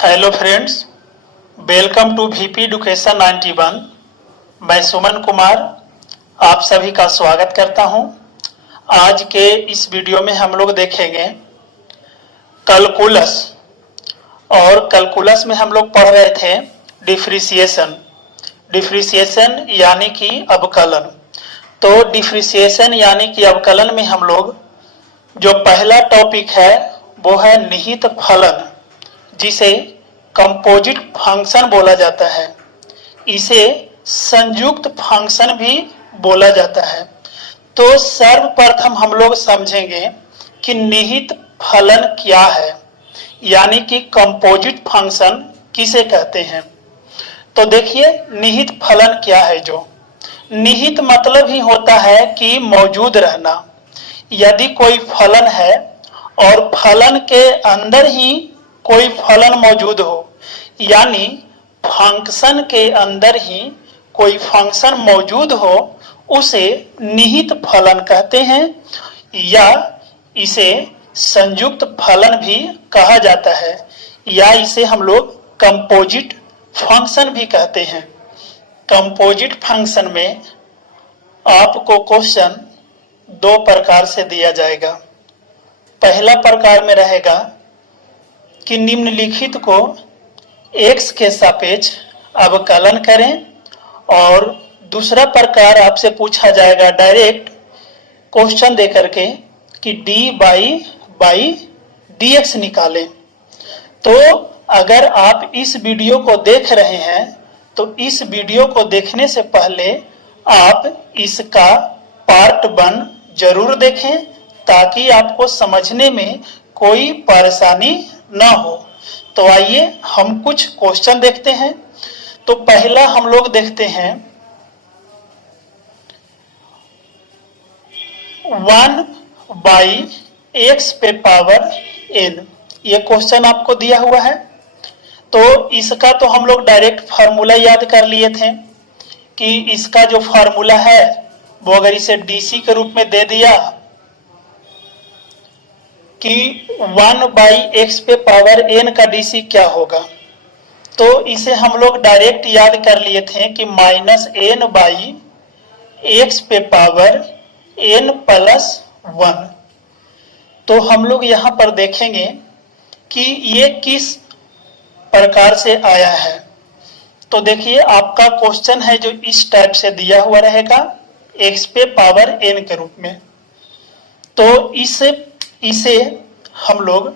Hello friends, welcome to VP education 91। मैं सुमन कुमार आप सभी का स्वागत करता हूं। आज के इस वीडियो में हम लोग देखेंगे कैलकुलस। और कैलकुलस में हम लोग पढ़ रहे थे डिफरेंशिएशन यानी कि अवकलन। तो डिफरेंशिएशन यानी कि अवकलन में हम लोग जो पहला टॉपिक है वो है निहित फलन, जिसे कंपोजिट फंक्शन बोला जाता है। इसे संयुक्त फंक्शन भी बोला जाता है। तो सर्वप्रथम हम लोग समझेंगे कि निहित फलन क्या है, यानी कि कंपोजिट फंक्शन किसे कहते हैं। तो देखिए निहित फलन क्या है। जो निहित मतलब ही होता है कि मौजूद रहना। यदि कोई फलन है और फलन के अंदर ही कोई फलन मौजूद हो, यानी फंक्शन के अंदर ही कोई फंक्शन मौजूद हो, उसे निहित फलन कहते हैं, या इसे संयुक्त फलन भी कहा जाता है, या इसे हम लोग कंपोजिट फंक्शन भी कहते हैं। कंपोजिट फंक्शन में आपको क्वेश्चन दो प्रकार से दिया जाएगा। पहला प्रकार में रहेगा कि निम्नलिखित को x के सापेक्ष अवकलन करें, और दूसरा प्रकार आपसे पूछा जाएगा डायरेक्ट क्वेश्चन देकर के कि dy dx निकालें। तो अगर आप इस वीडियो को देख रहे हैं तो इस वीडियो को देखने से पहले आप इसका पार्ट 1 जरूर देखें, ताकि आपको समझने में कोई परेशानी ना हो। तो आइए हम कुछ क्वेश्चन देखते हैं। तो पहला हम लोग देखते हैं 1/x पे पावर n। ये क्वेश्चन आपको दिया हुआ है। तो इसका तो हम लोग डायरेक्ट फार्मूला याद कर लिए थे कि इसका जो फार्मूला है वो अगर इसे डीसी के रूप में दे दिया कि 1/x पे पावर n का डीसी क्या होगा, तो इसे हम लोग डायरेक्ट याद कर लिए थे कि -n/x पे पावर n+1। तो हम लोग यहाँ पर देखेंगे कि ये किस प्रकार से आया है। तो देखिए आपका क्वेश्चन है जो इस टाइप से दिया हुआ रहेगा x पे पावर n के रूप में। तो इसे हम लोग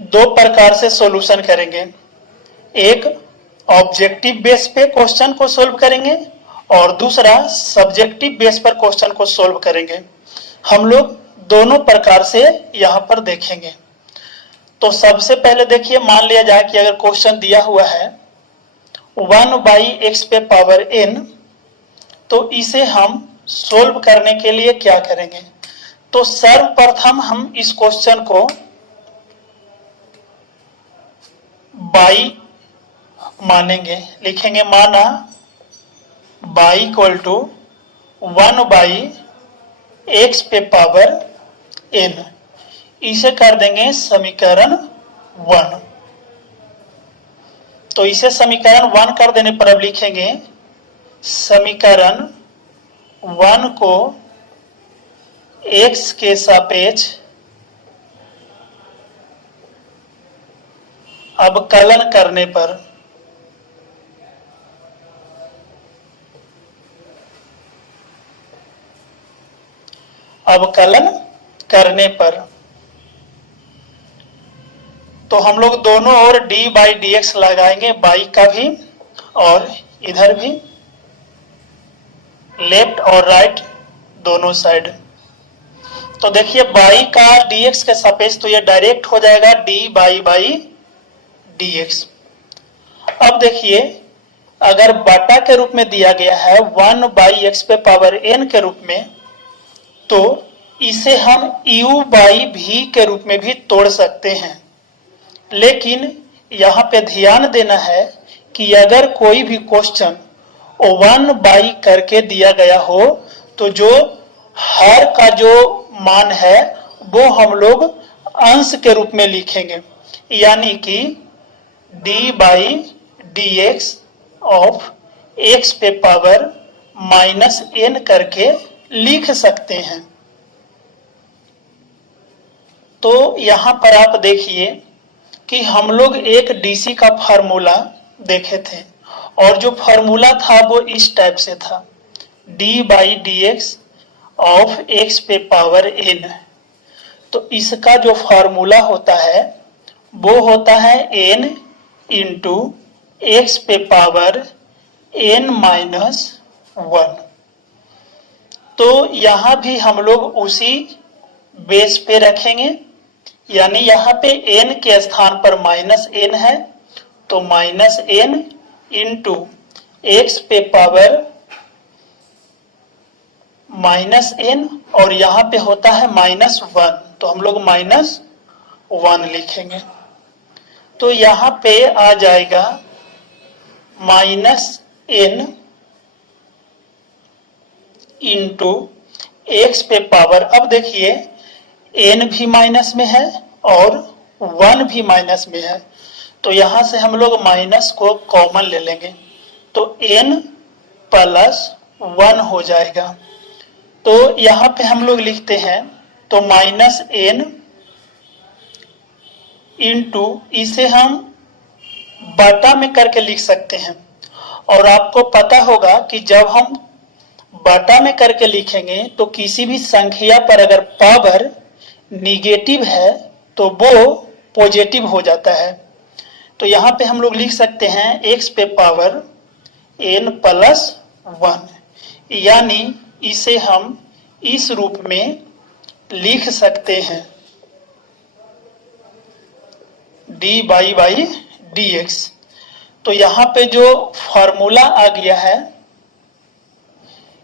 दो प्रकार से सॉल्यूशन करेंगे। एक ऑब्जेक्टिव बेस पे क्वेश्चन को सॉल्व करेंगे और दूसरा सब्जेक्टिव बेस पर क्वेश्चन को सॉल्व करेंगे। हम लोग दोनों प्रकार से यहाँ पर देखेंगे। तो सबसे पहले देखिए, मान लिया जाए कि अगर क्वेश्चन दिया हुआ है 1/x पे पावर n, तो इसे हम सॉल्व करने के लिए क्या करेंगे। तो सर्वप्रथम हम इस क्वेश्चन को बाई मानेंगे, लिखेंगे माना बाई इक्वल टू 1/x पे पावर n। इसे कर देंगे समीकरण 1। तो इसे समीकरण 1 कर देने पर अब लिखेंगे समीकरण 1 को x के सापेक्ष अवकलन करने पर तो हम लोग दोनों ओर d/dx लगाएंगे, बाई का भी और इधर भी, लेफ्ट और राइट दोनों साइड। तो देखिए बाई का dx के सापेक्ष तो ये डायरेक्ट हो जाएगा dy/dx। अब देखिए अगर बटा के रूप में दिया गया है 1/x पे पावर n के रूप में, तो इसे हम u/v के रूप में भी तोड़ सकते हैं। लेकिन यहाँ पे ध्यान देना है कि अगर कोई भी क्वेश्चन 1/, करके दिया गया हो, तो जो हर का जो मान है वो हम लोग अंश के रूप में लिखेंगे। यानी कि D by d x of x पे पावर माइनस एन करके लिख सकते हैं। तो यहां पर आप देखिए कि हम लोग एक डीसी का फार्मूला देखे थे और जो फार्मूला था वो इस टाइप से था, D by d x of x पे पावर एन। तो इसका जो फार्मूला होता है वो होता है एन इंटू एक्स पे पावर एन माइनस वन। तो यहां भी हम लोग उसी बेस पे रखेंगे, यानी यहां पे n के स्थान पर माइनस n है तो माइनस n इंटू एक्स पे पावर माइनस n और यहां पे होता है माइनस वन, तो हम लोग माइनस वन लिखेंगे। तो यहां पे आ जाएगा माइनस n इंटू एक्स पे पावर, अब देखिए n भी माइनस में है और 1 भी माइनस में है, तो यहां से हम लोग माइनस को कॉमन ले लेंगे तो n प्लस 1 हो जाएगा। तो यहां पे हम लोग लिखते हैं तो माइनस n इंटू, इसे हम बटा में करके लिख सकते हैं। और आपको पता होगा कि जब हम बटा में करके लिखेंगे तो किसी भी संख्या पर अगर पावर निगेटिव है तो वो पॉजिटिव हो जाता है। तो यहां पे हम लोग लिख सकते हैं एक्स पे पावर n प्लस वन, यानी इसे हम इस रूप में लिख सकते हैं डी बाई डी एक्स। तो यहां पे जो फॉर्मूला आ गया है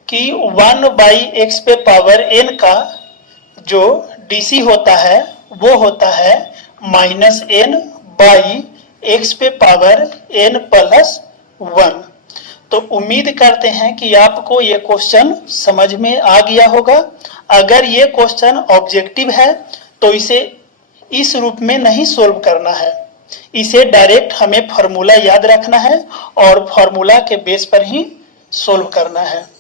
कि 1 बाई एक्स पे पावर n का जो डीसी होता है वो होता है माइनस n बाई एक्स पे पावर n प्लस वन। तो उम्मीद करते हैं कि आपको ये क्वेश्चन समझ में आ गया होगा। अगर ये क्वेश्चन ऑब्जेक्टिव है तो इसे इस रूप में नहीं सोल्व करना है, इसे डायरेक्ट हमें फॉर्मूला याद रखना है और फॉर्मूला के बेस पर ही सोल्व करना है।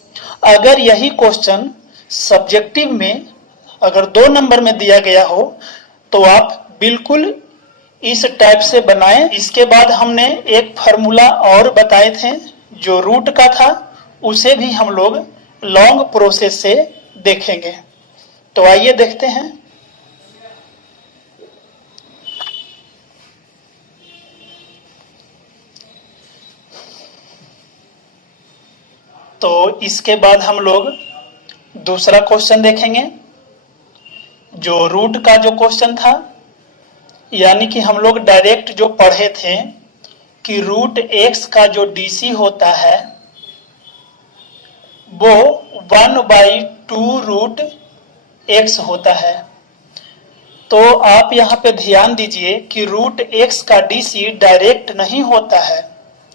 अगर यही क्वेश्चन सब्जेक्टिव में अगर 2 नंबर में दिया गया हो तो आप बिल्कुल इस टाइप से बनाएं। इसके बाद हमने एक फॉर्मूला और बताए थे जो रूट का था, उसे भी हम लोग लॉन्ग प्रोसेस से देखेंगे। तो आइए देखते हैं। तो इसके बाद हम लोग दूसरा क्वेश्चन देखेंगे जो रूट का जो क्वेश्चन था, यानी कि हम लोग डायरेक्ट जो पढ़े थे कि रूट एक्स का जो डीसी होता है वो 1 बाई 2 रूट एक्स होता है। तो आप यहाँ पे ध्यान दीजिए कि रूट एक्स का डीसी डायरेक्ट नहीं होता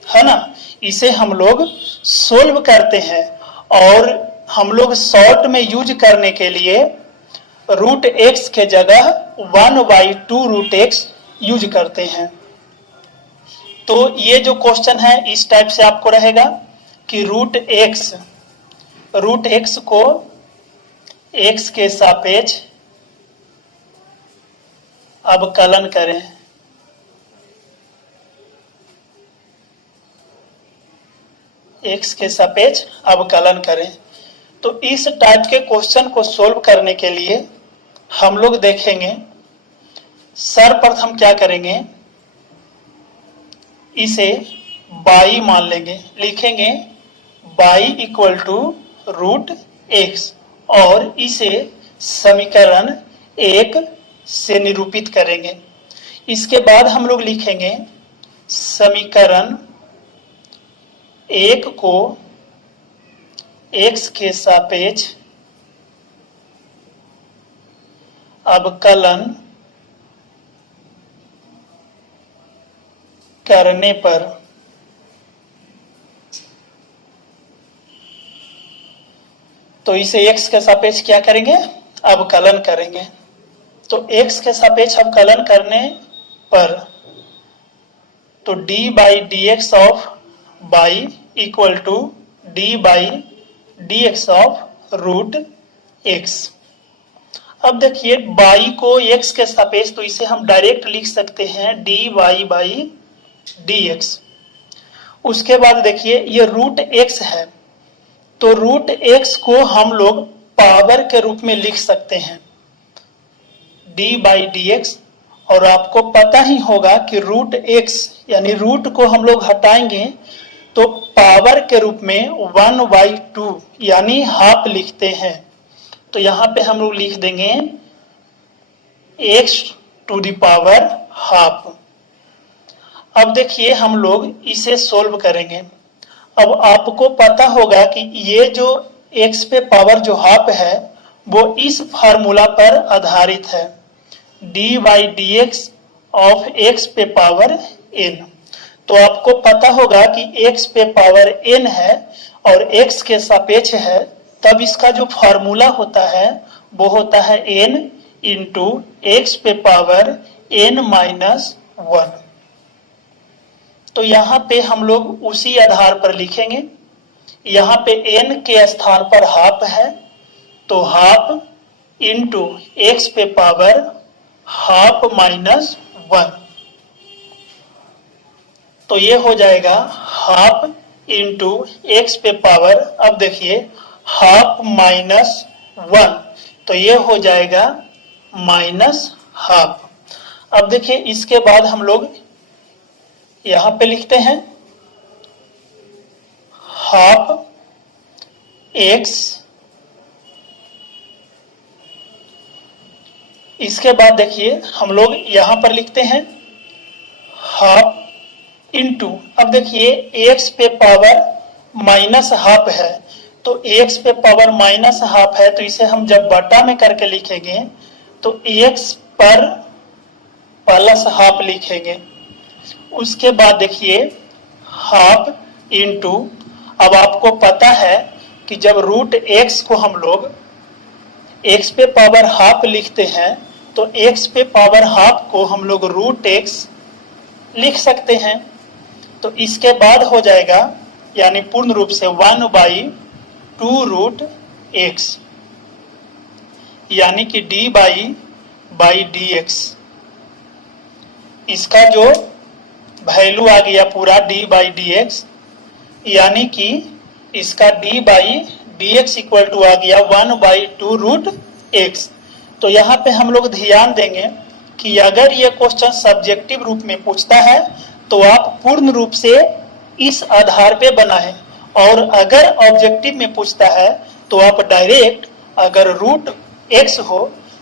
है ना, इसे हम लोग सोल्व करते हैं और हम लोग शॉर्ट में यूज करने के लिए रूट एक्स के जगह 1 बाई 2 रूट एक्स यूज करते हैं। तो ये जो क्वेश्चन है इस टाइप से आपको रहेगा कि रूट एक्स को एक्स के सापेक्ष अवकलन करें। एक्स के सापेक्ष अवकलन करें। तो इस टाइप के क्वेश्चन को सोल्व करने के लिए हम लोग देखेंगे, सर्वप्रथम क्या करेंगे, इसे बाई मान लेंगे, लिखेंगे y equal to root x और इसे समीकरण 1 से निरूपित करेंगे। इसके बाद हम लोग लिखेंगे समीकरण 1 को x के सापेक्ष अवकलन करने पर तो इसे x के सापेक्ष क्या करेंगे, अवकलन करेंगे। तो x के सापेक्ष अवकलन करने पर। तो d by d x of y equal to d by d x of root x. अब देखिए बाई को x के सापेक्ष, तो इसे हम डायरेक्ट लिख सकते हैं dy बाई dx। उसके बाद देखिए ये रूट x है, तो रूट x को हम लोग पावर के रूप में लिख सकते हैं d बाई dx। और आपको पता ही होगा कि रूट x यानी रूट को हम लोग हटाएंगे तो पावर के रूप में 1/2 यानी हाफ लिखते हैं। तो यहां पे हम लोग लिख देंगे x to the power half. अब देखिए हम लोग इसे सोल्व करेंगे। अब आपको पता होगा कि ये जो x पे पावर जो हाफ है वो इस फार्मूला पर आधारित है, d by d x of x पे पावर n। तो आपको पता होगा कि x पे पावर n है और x के सापेक्ष है, तब इसका जो फार्मूला होता है वो होता है n इंटू एक्स पे पावर n माइनस 1। तो यहाँ पे हम लोग उसी आधार पर लिखेंगे। यहाँ पे n के स्थान पर हाफ है, तो हाफ इंटू एक्स पे पावर हाफ माइनस 1। तो ये हो जाएगा हाफ इंटू एक्स पे पावर, अब देखिए हाफ माइनस 1, तो ये हो जाएगा माइनस हाफ। अब देखिए इसके बाद हम लोग यहां पे लिखते हैं हाफ एक्स। इसके बाद देखिए हम लोग यहां पर लिखते हैं हाफ इंटू, अब देखिए एक्स पे पावर माइनस हाफ है, तो x पे पावर माइनस हाफ है, तो इसे हम जब बटा में करके लिखेंगे तो x पर प्लस हाफ लिखेंगे। उसके बाद देखिए हाफ इंटू, अब आपको पता है कि जब रूट x को हम लोग x पे पावर हाफ लिखते हैं तो x पे पावर हाफ को हम लोग रूट x लिख सकते हैं। तो इसके बाद हो जाएगा यानी पूर्ण रूप से 1/2 रूट x, यानी कि d बाई डी एक्स। इसका जो वैल्यू आ गया पूरा d बाई डी एक्स, यानी कि इसका d by d x equal to आ गया 1/2 रूट x। तो यहाँ पे हम लोग ध्यान देंगे कि अगर ये क्वेश्चन सब्जेक्टिव रूप में पूछता है तो आप पूर्ण रूप से इस आधार पे बनाएं, और अगर ऑब्जेक्टिव में पूछता है तो आप डायरेक्ट अगर रूट x हो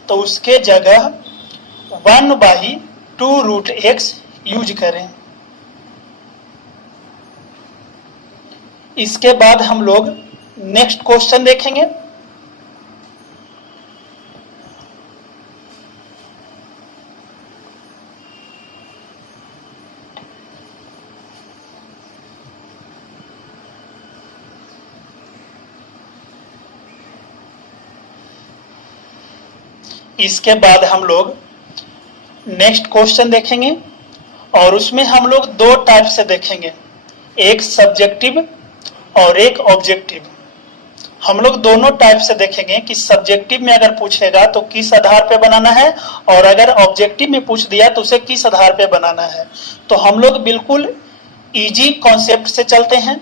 तो उसके जगह 1/2 रूट x यूज करें। इसके बाद हम लोग नेक्स्ट क्वेश्चन देखेंगे। इसके बाद हम लोग नेक्स्ट क्वेश्चन देखेंगे और उसमें हम लोग दो टाइप से देखेंगे, एक सब्जेक्टिव और एक ऑब्जेक्टिव। हम लोग दोनों टाइप से देखेंगे कि सब्जेक्टिव में अगर पूछेगा तो किस आधार पे बनाना है, और अगर ऑब्जेक्टिव में पूछ दिया तो उसे किस आधार पे बनाना है। तो हम लोग बिल्कुल इजी कॉन्सेप्ट से चलते हैं।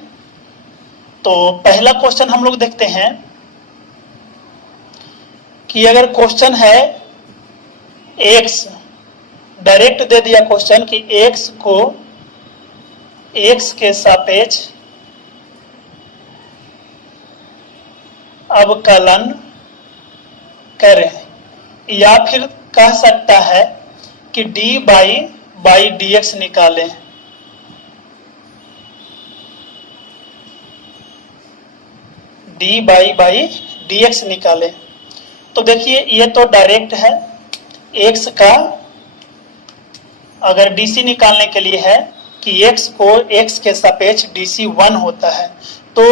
तो पहला क्वेश्चन हम लोग देखते हैं कि अगर क्वेश्चन है x, डायरेक्ट दे दिया क्वेश्चन कि x को x के सापेक्ष अवकलन करें, या फिर कह सकता है कि d बाई डी एक्स निकालें। d बाई डी एक्स निकालें। तो देखिए ये तो डायरेक्ट है, x का अगर dc निकालने के लिए है कि x को x के सापेक्ष dc 1 होता है, तो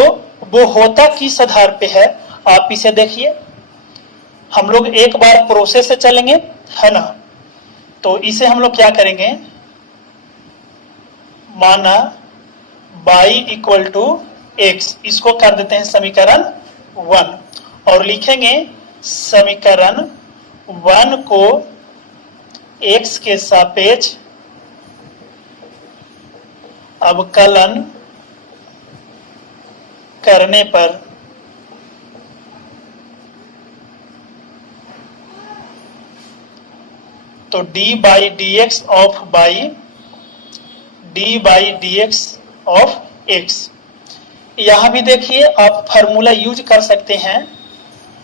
वो होता किस आधार पे है आप इसे देखिए। हम लोग एक बार प्रोसेस से चलेंगे, है ना। तो इसे हम लोग क्या करेंगे, माना y इक्वल टू एक्स, इसको कर देते हैं समीकरण 1 और लिखेंगे समीकरण 1 को x के सापेक्ष अवकलन करने पर तो d by d x of y d by d x of x। यहां भी देखिए आप फार्मूला यूज कर सकते हैं।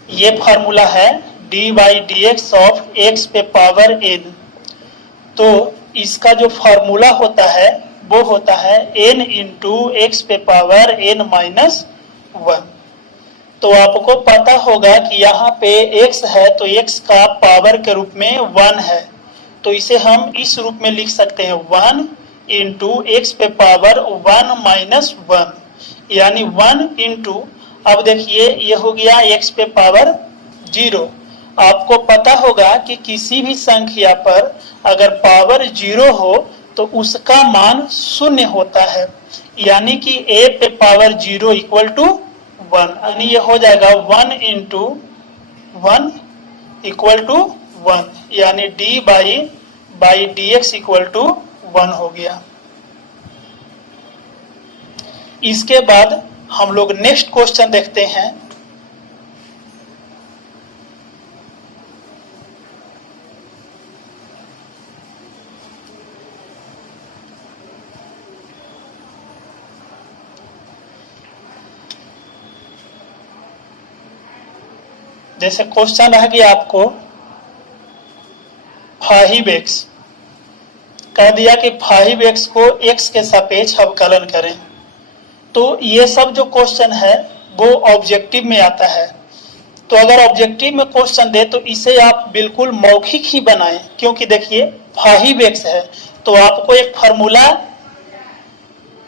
ये फार्मूला है d by d x of x पे पावर n। तो इसका जो फार्मूला होता है वो होता है n इंटू एक्स पे पावर n माइनस 1। तो आपको पता होगा कि यहाँ पे x है तो x का पावर के रूप में 1 है, तो इसे हम इस रूप में लिख सकते हैं 1 इंटू एक्स पे पावर 1 माइनस 1, यानी 1 इंटू, अब देखिए ये हो गया x पे पावर 0। आपको पता होगा कि किसी भी संख्या पर अगर पावर 0 हो तो उसका मान शून्य होता है, यानी कि a पे पावर 0 इक्वल टू 1, यानी ये हो जाएगा 1 इंटू 1 इक्वल टू 1, यानी d by d x equal to 1 हो गया। इसके बाद हम लोग नेक्स्ट क्वेश्चन देखते हैं। जैसे क्वेश्चन रह गया आपको 5x, कह दिया कि 5x को x के सापेक्ष अवकलन करें। तो ये सब जो क्वेश्चन है वो ऑब्जेक्टिव में आता है। तो अगर ऑब्जेक्टिव में क्वेश्चन दे तो इसे आप बिल्कुल मौखिक ही बनाएं, क्योंकि देखिए 5x है तो आपको एक फार्मूला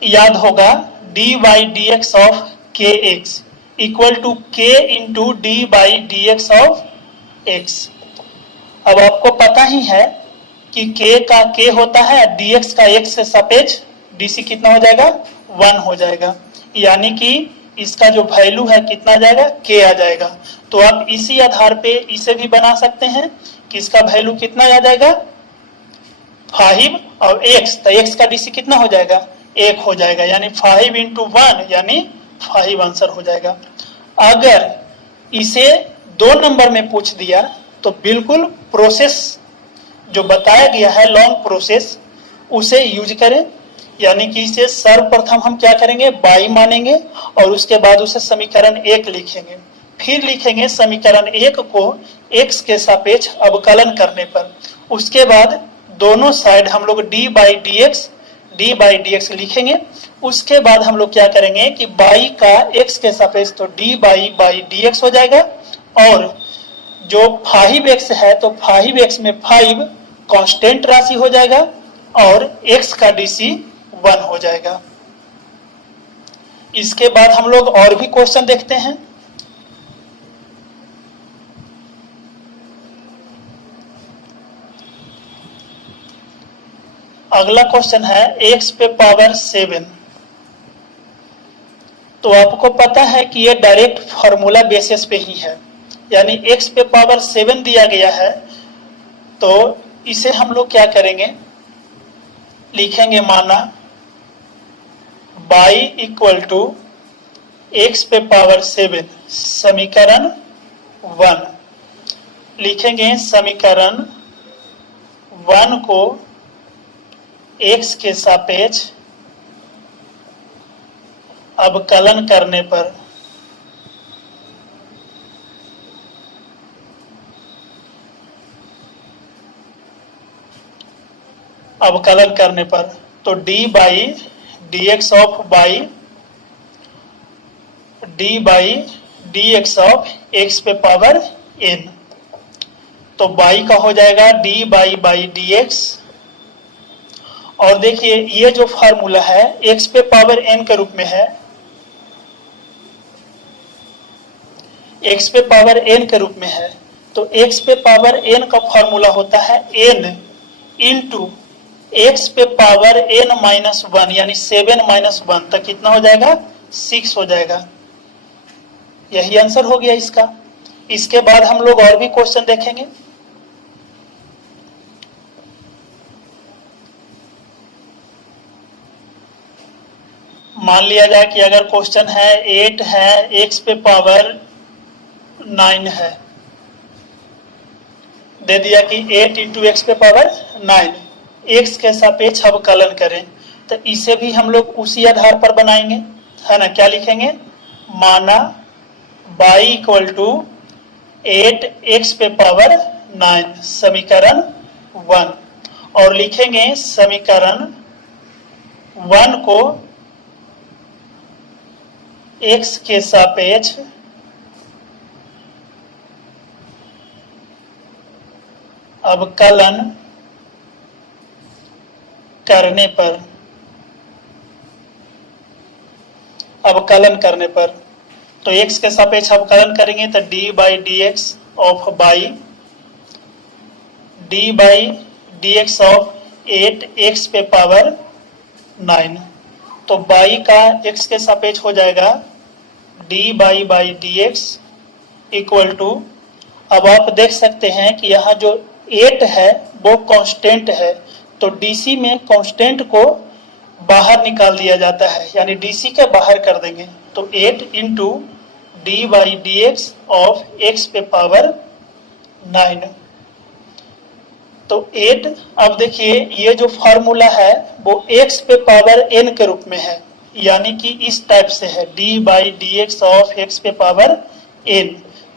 याद होगा d by d x of k x equal to k into d by d x of x। अब आपको पता ही है कि k का k होता है, dx का x से सापेक्ष dc कितना हो जाएगा 1 हो जाएगा, यानी कि इसका जो वैल्यू है कितना आ जाएगा k आ जाएगा। तो आप इसी आधार पे इसे भी बना सकते हैं कि इसका वैल्यू कितना आ जाएगा 5 और x, तो x का dc कितना हो जाएगा 1 हो जाएगा, यानी 5 इंटू 1 यानी 5 आंसर हो जाएगा। अगर इसे 2 नंबर में पूछ दिया तो बिल्कुल प्रोसेस जो बताया गया है लॉन्ग प्रोसेस उसे यूज करें, यानी कि इसे सर्वप्रथम हम क्या करेंगे बाई मानेंगे और उसके बाद उसे समीकरण 1 लिखेंगे, फिर लिखेंगे समीकरण 1 को x के सापेक्ष अवकलन करने पर। उसके बाद दोनों साइड हम लोग d बाई डी एक्स लिखेंगे। उसके बाद हम लोग क्या करेंगे कि y का x के सापेक्ष तो d बाई डी एक्स हो जाएगा, और जो 5x है तो 5x में 5 कांस्टेंट राशि हो जाएगा और x का dc 1 हो जाएगा। इसके बाद हम लोग और भी क्वेश्चन देखते हैं। अगला क्वेश्चन है x पे पावर 7। तो आपको पता है कि ये डायरेक्ट फॉर्मूला बेसिस पे ही है, यानी x पे पावर 7 दिया गया है तो इसे हम लोग क्या करेंगे लिखेंगे, माना y इक्वल टू एक्स पे पावर 7 समीकरण 1 लिखेंगे। समीकरण 1 को x के सापेक्ष अवकलन करने पर तो d by d x of y d by d x of x पे पावर n, तो y का हो जाएगा d बाई डी एक्स। और देखिए ये जो फार्मूला है x पे पावर n के रूप में है, x पे पावर n के रूप में है, तो x पे पावर n का फार्मूला होता है n इंटू एक्स पे पावर n माइनस 1 यानी 7 माइनस 1 तक कितना हो जाएगा 6 हो जाएगा। यही आंसर हो गया इसका। इसके बाद हम लोग और भी क्वेश्चन देखेंगे। मान लिया जाए कि अगर क्वेश्चन है 8 है x पे पावर 9 है, दे दिया कि 8 इंटू एक्स पे पावर 9, x के सापेक्ष अवकलन करें, तो इसे भी हम लोग उसी आधार पर बनाएंगे, है ना। क्या लिखेंगे, माना y इक्वल टू 8 एक्स पे पावर 9 समीकरण 1, और लिखेंगे समीकरण 1 को x के सापेक्ष अवकलन करने पर, तो x के सापेक्ष अवकलन करेंगे तो d by d x of by d by d x of 8 x पे पावर 9, तो बाई का x के सापेक्ष हो जाएगा d by d x equal to, अब आप देख सकते हैं कि यहाँ जो 8 है वो कांस्टेंट है, तो डीसी में कांस्टेंट को बाहर निकाल दिया जाता है, यानी डीसी के बाहर कर देंगे, तो 8 into d by d x of x पे पावर 9, तो 8। अब देखिए ये जो फॉर्मूला है वो x पे पावर n के रूप में है, यानी कि इस टाइप से है d by d x of x पे पावर n,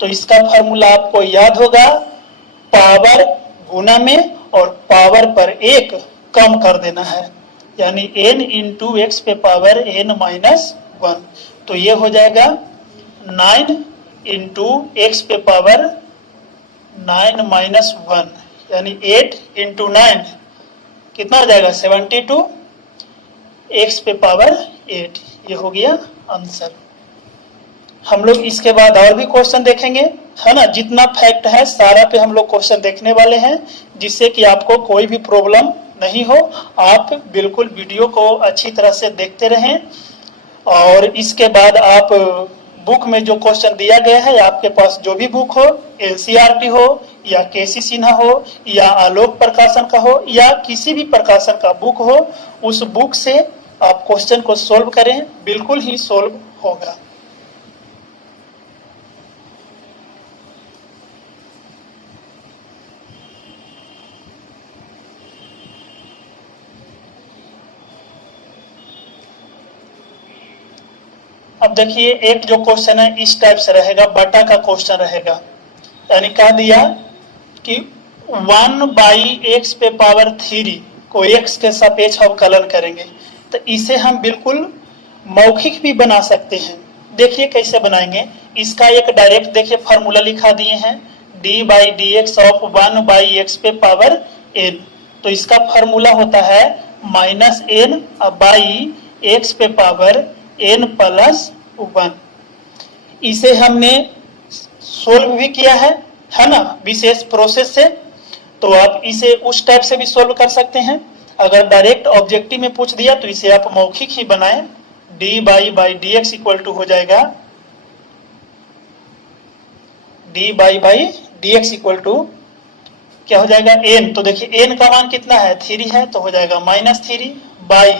तो इसका फॉर्मूला आपको याद होगा, पावर गुना में और पावर पर 1 कम कर देना है, यानी n इंटू एक्स पे पावर n माइनस 1, तो ये हो जाएगा 9 इंटू एक्स पे पावर 9 माइनस 1, यानी 8 इंटू 9 कितना हो जाएगा 72 एक्स पे पावर 8, ये हो गया आंसर। हम लोग इसके बाद और भी क्वेश्चन देखेंगे, है ना। जितना फैक्ट है सारा पे हम लोग क्वेश्चन देखने वाले हैं, जिससे कि आपको कोई भी प्रॉब्लम नहीं हो। आप बिल्कुल वीडियो को अच्छी तरह से देखते रहें, और इसके बाद आप बुक में जो क्वेश्चन दिया गया है, आपके पास जो भी बुक हो, एनसीईआरटी हो या केसी सिन्हा हो या आलोक प्रकाशन का हो या किसी भी प्रकाशन का बुक हो, उस बुक से आप क्वेश्चन को सोल्व करें, बिल्कुल ही सोल्व होगा। अब देखिए एक जो क्वेश्चन है इस टाइप से रहेगा, बटा का क्वेश्चन रहेगा, यानी कह दिया कि 1 बाई एक्स पे पावर 3 को x के सापेक्ष अवकलन करेंगे, तो इसे हम बिल्कुल मौखिक भी बना सकते हैं। देखिए कैसे बनाएंगे, इसका एक डायरेक्ट देखिए फार्मूला लिखा दिए हैं, d by d x of 1 by x पे पावर n, तो इसका फार्मूला होता है माइनस n बाई एक्स पे पावर n प्लस 1। इसे हमने सोल्व भी किया है ना, विशेष प्रोसेस से, तो आप इसे उस टाइप से भी सोल्व कर सकते हैं। अगर डायरेक्ट ऑब्जेक्टिव में पूछ दिया तो इसे आप मौखिक ही बनाएं, d by d x equal to हो जाएगा d by d x equal to क्या हो जाएगा n, तो देखिए n का मान कितना है 3 है, तो हो जाएगा -3 बाई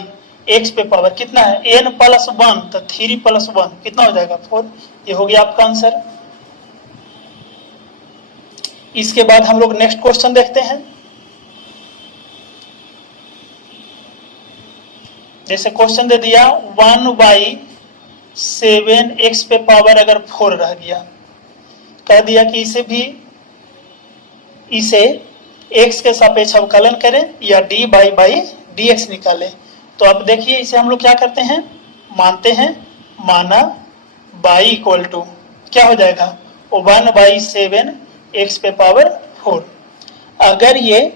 x पे पावर कितना है n प्लस 1, तो 3 प्लस 1 कितना हो जाएगा 4, ये हो गया आपका आंसर। इसके बाद हम लोग नेक्स्ट क्वेश्चन देखते हैं। जैसे क्वेश्चन दे दिया 1 बाई 7 एक्स पे पावर अगर 4 रह गया, कह दिया कि इसे x के सापेक्ष अवकलन करें या d बाई डी एक्स निकालें। तो अब देखिए इसे हम लोग क्या करते हैं, मानते हैं, माना y इक्वल टू क्या हो जाएगा 1 बाई 7 एक्स पे पावर 4। अगर ये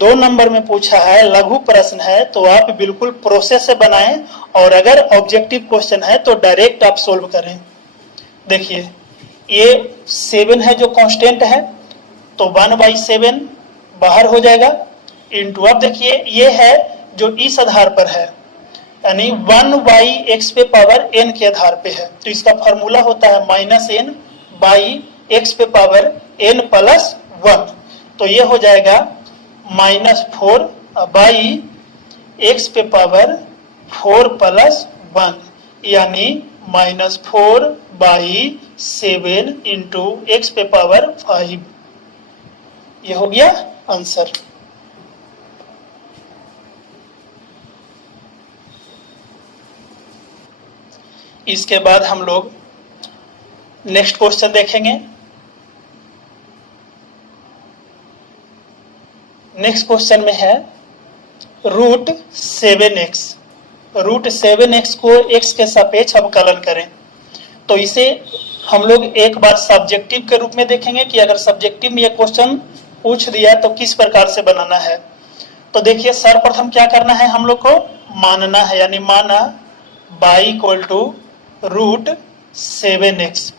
2 नंबर में पूछा है, लघु प्रश्न है, तो आप बिल्कुल प्रोसेस से बनाएं, और अगर ऑब्जेक्टिव क्वेश्चन है तो डायरेक्ट आप सोल्व करें। देखिए ये 7 है जो कांस्टेंट है, तो 1 बाई 7 बाहर हो जाएगा, इंटू, अब देखिए ये है जो इस आधार पर है, यानी 1/x पे पावर n के आधार पे है, तो इसका फॉर्मूला होता है -n/x पे पावर n प्लस 1। तो ये हो जाएगा -4/x पे पावर 4 प्लस 1, यानी -4/7 इंटू x पे पावर 5। ये हो गया आंसर। इसके बाद हम लोग नेक्स्ट क्वेश्चन देखेंगे। नेक्स्ट क्वेश्चन में है √7x। √7x को x के सापेक्ष अवकलन करें। तो इसे हम लोग एक बार सब्जेक्टिव के रूप में देखेंगे कि अगर सब्जेक्टिव में ये क्वेश्चन पूछ दिया तो किस प्रकार से बनाना है। तो देखिए सर्वप्रथम क्या करना है, हम लोग को मानना है, यानी माना y = √7x।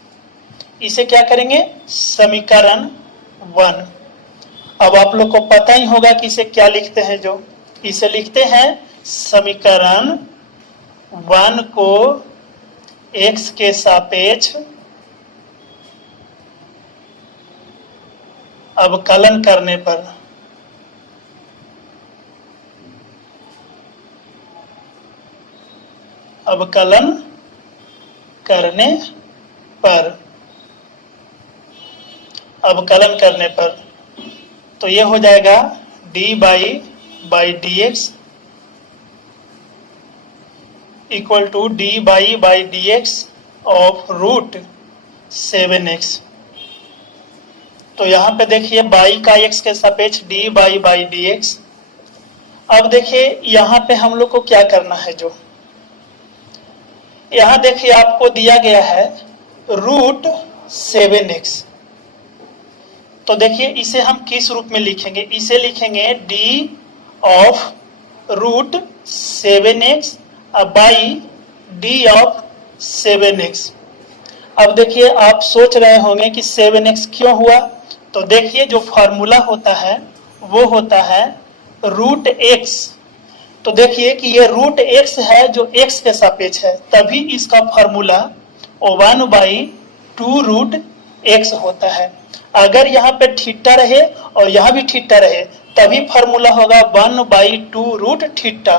इसे क्या करेंगे, समीकरण 1। अब आप लोग को पता ही होगा कि इसे क्या लिखते हैं, जो इसे लिखते हैं समीकरण 1 को x के सापेक्ष अवकलन करने पर। अवकलन करने पर, अवकलन करने पर, तो ये हो जाएगा dy/dx equal to dy/dx of √7x। तो यहां पे देखिए y का x के सापेक्ष dy/dx। अब देखिए यहां पे हम लोग को क्या करना है, जो यहां देखिए आपको दिया गया है √7x। तो देखिए इसे हम किस रूप में लिखेंगे, इसे लिखेंगे d of √7x by d of 7x। अब देखिए आप सोच रहे होंगे कि 7x क्यों हुआ, तो देखिए जो फॉर्मूला होता है वो होता है √x। तो देखिए कि ये √x है जो x के सापेक्ष है, तभी इसका फॉर्मूला 1/2√x होता है। अगर यहाँ पे थीटा रहे और यहाँ भी थीटा रहे तभी फॉर्मूला होगा 1/2√θ।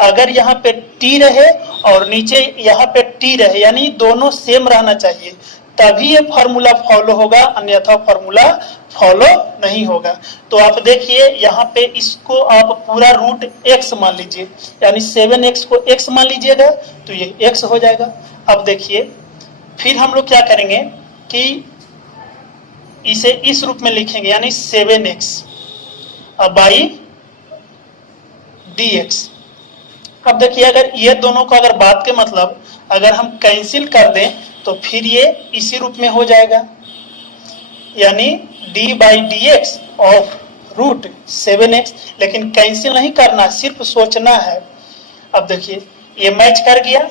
अगर यहाँ पे t रहे और नीचे यहाँ पे t रहे, यानी दोनों सेम रहना चाहिए, तभी ये फॉर्मूला फॉलो होगा, अन्यथा फॉर्मूला फॉलो नहीं होगा। तो आप देखिए यहाँ पे इसको आप पूरा √x मान लीजिए, यानी 7x को x मान लीजिएगा तो ये x हो जाएगा। अब देखिए फिर हम लोग क्या करेंगे कि इसे इस रूप में लिखेंगे, यानी 7x बाई dx। अब देखिए अगर ये दोनों को अगर बात के मतलब अगर हम कैंसिल कर दें तो फिर ये इसी रूप में हो जाएगा, यानी d/dx ऑफ √7x। लेकिन कैंसिल नहीं करना, सिर्फ सोचना है। अब देखिए ये मैच कर गया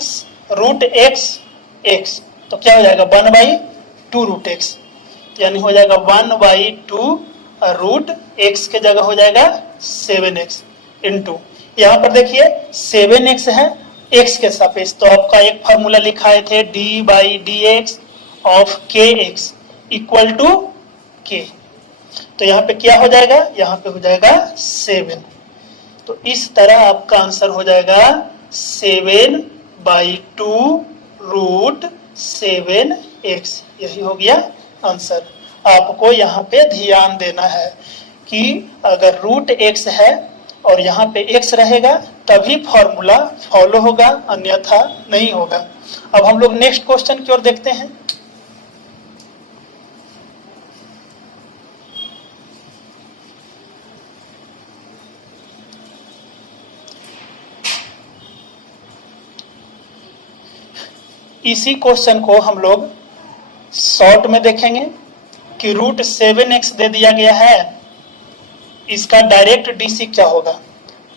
√x, तो क्या हो जाएगा 1/2√x, यानी हो जाएगा 1/2√x के जगह हो जाएगा 7x इंटू, यहाँ पर देखिए 7x है x के सापेक्ष, तो आपका एक फॉर्मूला लिखाए थे d/dx of kx equal to k। तो यहाँ पे क्या हो जाएगा, यहाँ पे हो जाएगा 7। तो इस तरह आपका आंसर हो जाएगा 7/2√7x। यही हो गया आंसर। आपको यहाँ पे ध्यान देना है कि अगर √x है और यहाँ पे x रहेगा तभी फॉर्मूला फॉलो होगा, अन्यथा नहीं होगा। अब हम लोग नेक्स्ट क्वेश्चन की ओर देखते हैं। इसी क्वेश्चन को हम लोग शॉर्ट में देखेंगे कि √7x दे दिया गया है, इसका डायरेक्ट DC क्या होगा।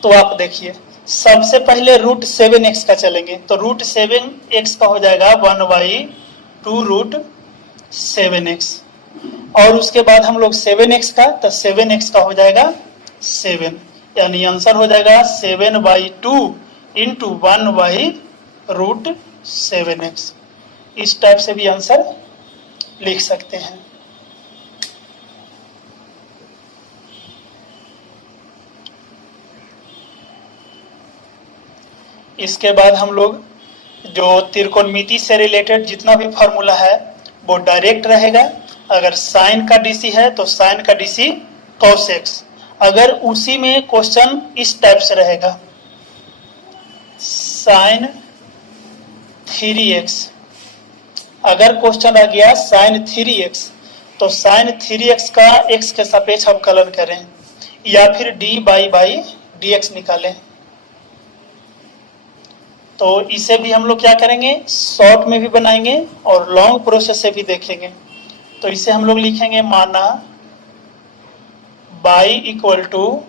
तो आप देखिए सबसे पहले √7x का चलेंगे, तो √7x का हो जाएगा 1/2√7x, और उसके बाद हम लोग 7x का, तो 7x का हो जाएगा 7, यानी आंसर हो जाएगा 7/2 इंटू 1/√7x। इस टाइप से भी आंसर लिख सकते हैं। इसके बाद हम लोग जो त्रिकोणमिति से रिलेटेड जितना भी फॉर्मूला है वो डायरेक्ट रहेगा। अगर साइन का डीसी है तो साइन का डीसी cos x। अगर उसी में क्वेश्चन इस टाइप से रहेगा साइन 3x, अगर क्वेश्चन आ गया साइन 3x तो साइन 3x का x के सापेक्ष अवकलन करें या फिर dy/dx निकालें। तो इसे भी हम लोग क्या करेंगे, शॉर्ट में भी बनाएंगे और लॉन्ग प्रोसेस से भी देखेंगे। तो इसे हम लोग लिखेंगे माना y equal to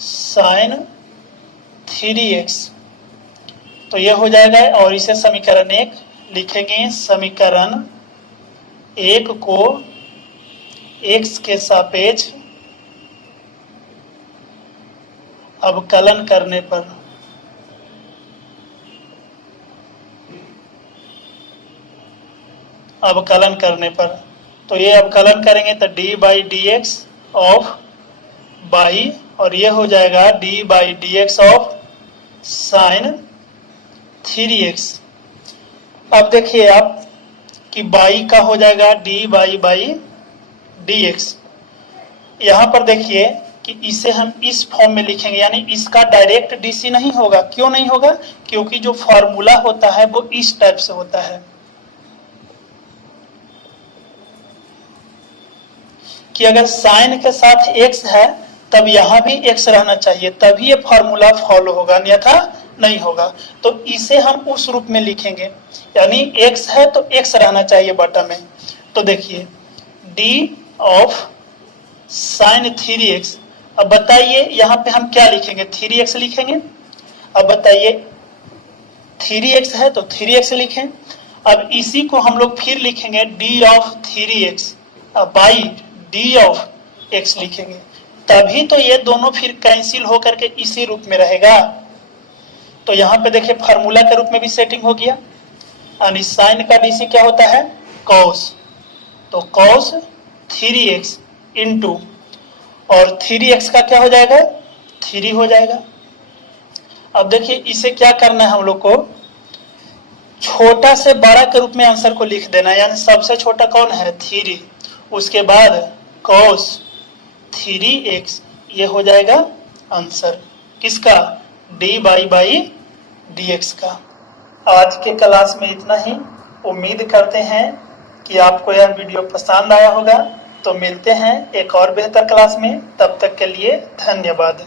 sign 3x, तो ये हो जाएगा। और इसे समीकरण 1 लिखेंगे। समीकरण 1 को x के सापेक्ष अवकलन करने पर तो ये अवकलन करेंगे तो dy/dx ऑफ y और ये हो जाएगा dy/dx ऑफ साइन 3x। अब देखिए आप कि y का हो जाएगा dy/dx। यहाँ पर देखिए कि इसे हम इस फॉर्म में लिखेंगे, यानी इसका डायरेक्ट डीसी नहीं होगा। क्यों नहीं होगा? क्योंकि जो फॉर्मूला होता है वो इस टाइप से होता है कि अगर साइन के साथ x है तब यहां भी x रहना चाहिए, तभी ये फॉर्मूला फॉलो होगा, अन्यथा नहीं होगा। तो इसे हम उस रूप में लिखेंगे, यानी x है तो x रहना चाहिए बटा में। तो देखिए d ऑफ साइन 3x। अब बताइए यहाँ पे हम क्या लिखेंगे, 3x लिखेंगे। अब बताइए 3x है तो 3x लिखें। अब इसी को हम लोग फिर लिखेंगे d of 3x by d of x लिखेंगे, तभी तो ये दोनों फिर कैंसिल होकर के इसी रूप में रहेगा। तो यहाँ पे देखिए फार्मूला के रूप में भी सेटिंग हो गया। यानी साइन का डीसी क्या होता है, cos, तो cos 3x इंटू और 3x का क्या हो जाएगा, 3 हो जाएगा। अब देखिए इसे क्या करना है हम लोग को, छोटा से बड़ा के रूप में आंसर को लिख देना है। यानी सबसे छोटा कौन है, 3, उसके बाद cos 3x, ये हो जाएगा आंसर किसका, dy/dx का। आज के क्लास में इतना ही। उम्मीद करते हैं कि आपको यह वीडियो पसंद आया होगा। तो मिलते हैं एक और बेहतर क्लास में, तब तक के लिए धन्यवाद।